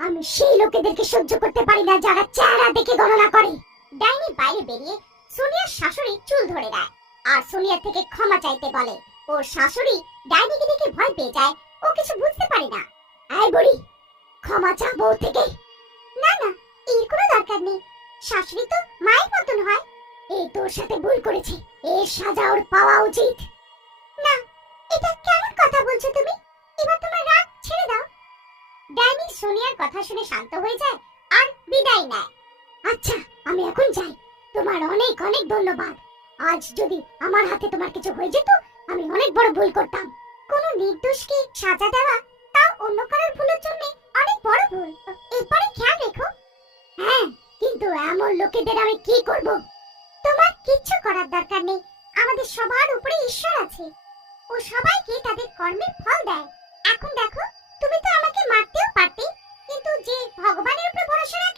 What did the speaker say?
আমি সেই লোকেদেরকে সহ্য করতে পারি না যারা চেহারা দেখে গণনা করে। ডাইনি বাইরে বেরিয়ে সোনিয়ার শাশুড়ি চুল ধরে দেয় আর সোনিয়া থেকে ক্ষমা চাইতে বলে। ওর শাশুড়ি ডাইনিকে দেখে ভয় পেয়ে যায়, ও কিছু বুঝতে পারে না। আয় বুড়ি, ক্ষমা চা বউ থেকে। না না, এর কোনো দরকার নেই, শাশুড়ি তো মায়ের মতন হয়। এই তোর সাথে ভুল করেছে, এর সাজা ওর পাওয়া উচিত। না, এটা কেমন কথা বলছো তুমি? এবার তোমার রাগ ছেড়ে দাও। ডাইনি সোনিয়ার কথা শুনে শান্ত হয়ে যায় আর বিদায় নেয়। আচ্ছা, আমি এখন যাই। তোমার অনেক অনেক ধন্যবাদ। আজ যদি আমার হাতে তোমার কিছু হয়ে যেত, আমি অনেক বড় ভুল করতাম। কোনো নির্দোষকে সাজা দেওয়া, তাও অন্য কারোর ভুলের জন্য, অনেক বড় ভুল। এরপরে খেয়াল রেখো। হ্যাঁ, কিন্তু এমন লোকেদের আমি কি করব? তোমার কিচ্ছু করার দরকার নেই। আমাদের সবার উপরে ঈশ্বর আছে, ও সবাইকে তাদের কর্মের ফল দেয়। এখন দেখো, তুমি তো